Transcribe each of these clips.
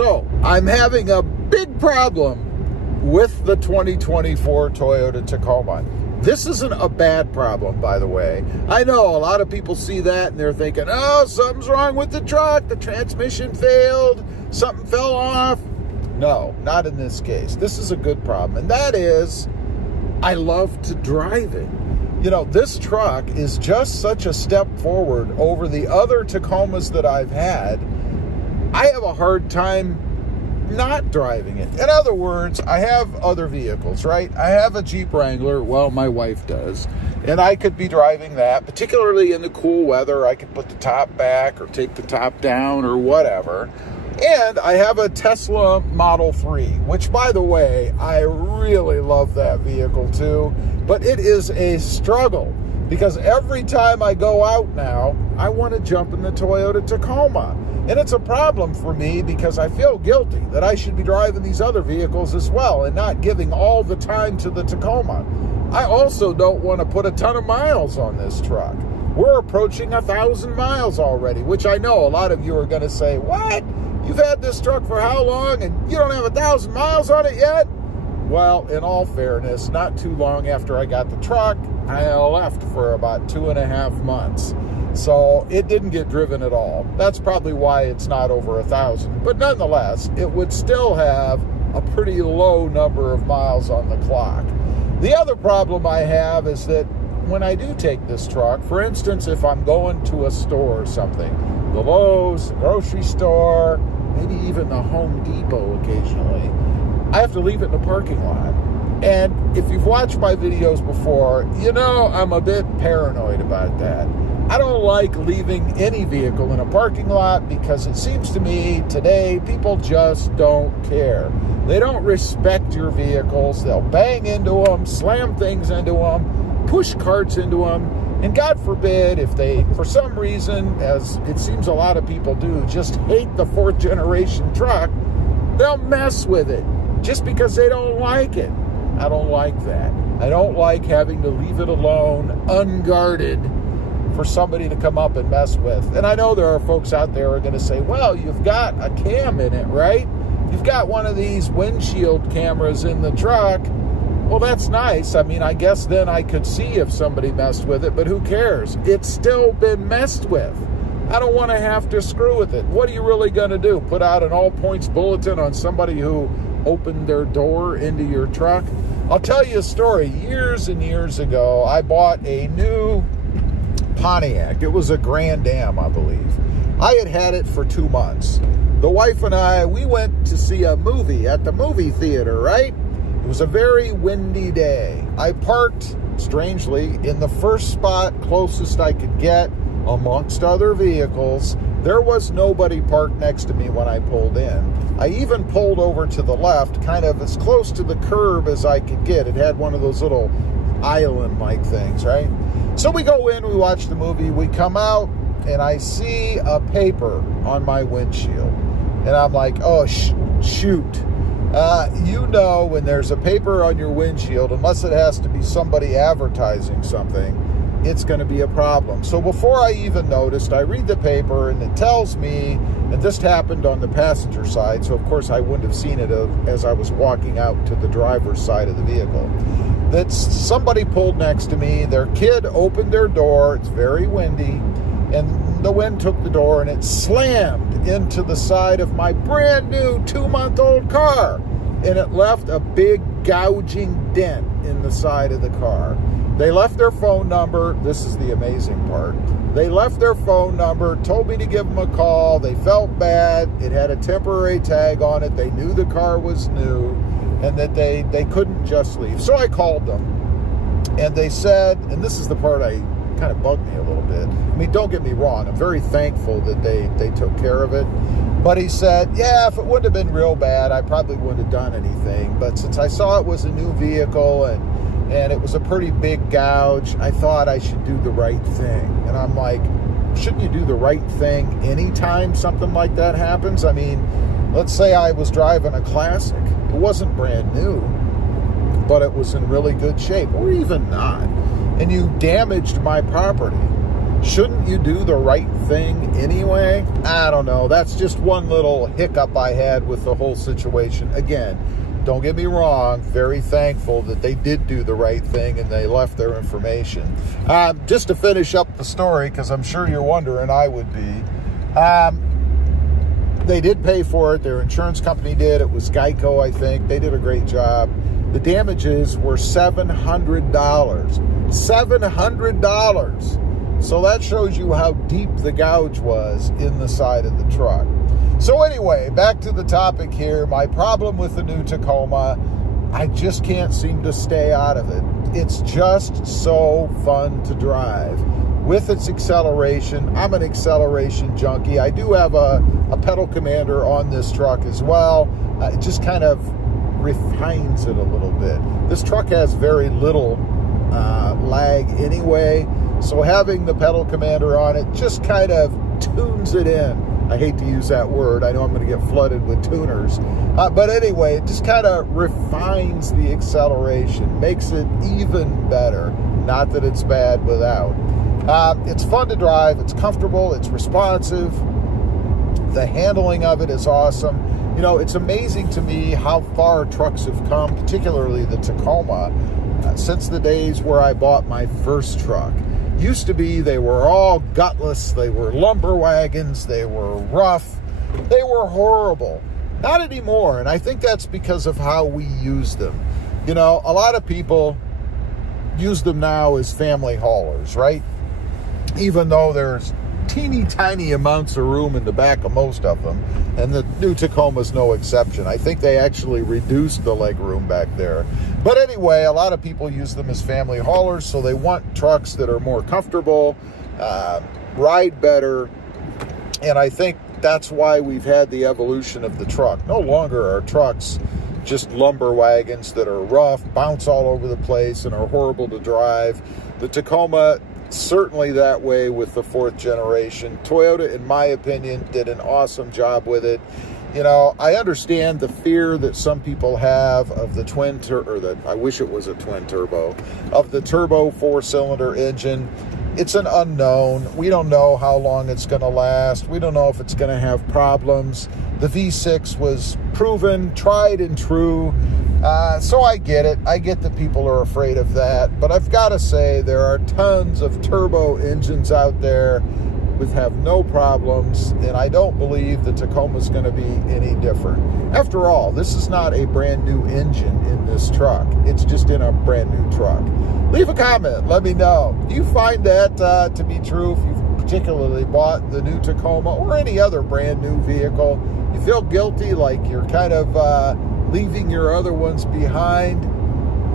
So I'm having a big problem with the 2024 Toyota Tacoma. This isn't a bad problem, by the way. I know a lot of people see that and they're thinking, oh, something's wrong with the truck. The transmission failed. Something fell off. No, not in this case. This is a good problem. And that is, I love to drive it. You know, this truck is just such a step forward over the other Tacomas that I've had. I have a hard time not driving it. In other words, I have other vehicles, right? I have a Jeep Wrangler. Well, my wife does. And I could be driving that, particularly in the cool weather. I could put the top back or take the top down or whatever. And I have a Tesla Model 3, which, by the way, I really love that vehicle too. But it is a struggle because every time I go out now, I want to jump in the Toyota Tacoma. And it's a problem for me because I feel guilty that I should be driving these other vehicles as well and not giving all the time to the Tacoma. I also don't want to put a ton of miles on this truck. We're approaching 1,000 miles already, which I know a lot of you are going to say, what? You've had this truck for how long and you don't have 1,000 miles on it yet? Well, in all fairness, not too long after I got the truck, I left for about 2.5 months. So it didn't get driven at all. That's probably why it's not over 1,000. But nonetheless, it would still have a pretty low number of miles on the clock. The other problem I have is that when I do take this truck, for instance, if I'm going to a store or something, the Lowe's, the grocery store, maybe even the Home Depot occasionally, I have to leave it in the parking lot. And if you've watched my videos before, you know I'm a bit paranoid about that. I don't like leaving any vehicle in a parking lot because it seems to me today people just don't care. They don't respect your vehicles. They'll bang into them, slam things into them, push carts into them, and God forbid if they, for some reason, as it seems a lot of people do, just hate the 4th generation truck, they'll mess with it just because they don't like it. I don't like that. I don't like having to leave it alone, unguarded, for somebody to come up and mess with. And I know there are folks out there who are going to say, well, you've got a cam in it, right? You've got one of these windshield cameras in the truck. Well, that's nice. I mean, I guess then I could see if somebody messed with it, but who cares? It's still been messed with. I don't want to have to screw with it. What are you really going to do? Put out an all-points bulletin on somebody who opened their door into your truck? I'll tell you a story. Years and years ago, I bought a new Pontiac. It was a Grand Am, I believe. I had had it for 2 months. The wife and I, we went to see a movie at the movie theater, right? It was a very windy day. I parked, strangely, in the first spot closest I could get amongst other vehicles. There was nobody parked next to me when I pulled in. I even pulled over to the left, kind of as close to the curb as I could get. It had one of those little island-like things, right? So we go in, we watch the movie, we come out, and I see a paper on my windshield. And I'm like, oh, shoot. You know when there's a paper on your windshield, unless it has to be somebody advertising something, it's going to be a problem. So before I even noticed, I read the paper, and it tells me, and this happened on the passenger side, so of course I wouldn't have seen it as I was walking out to the driver's side of the vehicle, that somebody pulled next to me, their kid opened their door, it's very windy, and the wind took the door and it slammed into the side of my brand new 2-month-old car, and it left a big gouging dent in the side of the car. They left their phone number. This is the amazing part. They left their phone number, told me to give them a call. They felt bad. It had a temporary tag on it. They knew the car was new and that they couldn't just leave. So I called them, and they said, and this is the part I kind of bugged me a little bit. I mean, don't get me wrong. I'm very thankful that they took care of it. But he said, yeah, if it wouldn't have been real bad, I probably wouldn't have done anything. But since I saw it was a new vehicle and it was a pretty big gouge, I thought I should do the right thing. And I'm like, shouldn't you do the right thing anytime something like that happens? I mean, let's say I was driving a Classic. It wasn't brand new, but it was in really good shape, or even not. And you damaged my property. Shouldn't you do the right thing anyway? I don't know. That's just one little hiccup I had with the whole situation. Again, don't get me wrong, very thankful that they did do the right thing and they left their information. Just to finish up the story, because I'm sure you're wondering, I would be. They did pay for it. Their insurance company did. It was Geico, I think. They did a great job. The damages were $700. $700. So that shows you how deep the gouge was in the side of the truck. So anyway, back to the topic here. My problem with the new Tacoma, I just can't seem to stay out of it. It's just so fun to drive. With its acceleration, I'm an acceleration junkie. I do have a pedal commander on this truck as well. It just kind of refines it a little bit. This truck has very little lag anyway, so having the pedal commander on it just kind of tunes it in. I hate to use that word. I know I'm going to get flooded with tuners. But anyway, it just kind of refines the acceleration, makes it even better. Not that it's bad without. It's fun to drive. It's comfortable. It's responsive. The handling of it is awesome. You know, it's amazing to me how far trucks have come, particularly the Tacoma, since the days where I bought my first truck. Used to be they were all gutless, they were lumber wagons, they were rough, they were horrible. Not anymore, and I think that's because of how we use them. You know, a lot of people use them now as family haulers, right? Even though there's teeny tiny amounts of room in the back of most of them, and the new Tacoma's no exception. I think they actually reduced the leg room back there. But anyway, a lot of people use them as family haulers, so they want trucks that are more comfortable, ride better, and I think that's why we've had the evolution of the truck. No longer are trucks just lumber wagons that are rough, bounce all over the place, and are horrible to drive. The Tacoma, certainly that way with the 4th generation. Toyota, in my opinion, did an awesome job with it. You know, I understand the fear that some people have of the I wish it was a twin turbo, of the turbo 4-cylinder engine. It's an unknown. We don't know how long it's going to last. We don't know if it's going to have problems. The V6 was proven, tried and true. So I get it. I get that people are afraid of that. But I've got to say, there are tons of turbo engines out there with have no problems, and I don't believe the Tacoma's going to be any different. After all, this is not a brand new engine in this truck. It's just in a brand new truck. Leave a comment. Let me know. Do you find that to be true if you've particularly bought the new Tacoma or any other brand new vehicle? You feel guilty, like you're kind of leaving your other ones behind?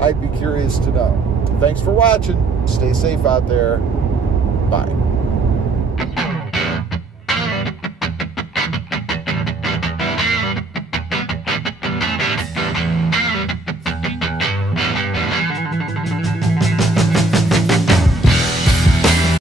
I'd be curious to know. Thanks for watching. Stay safe out there. Bye.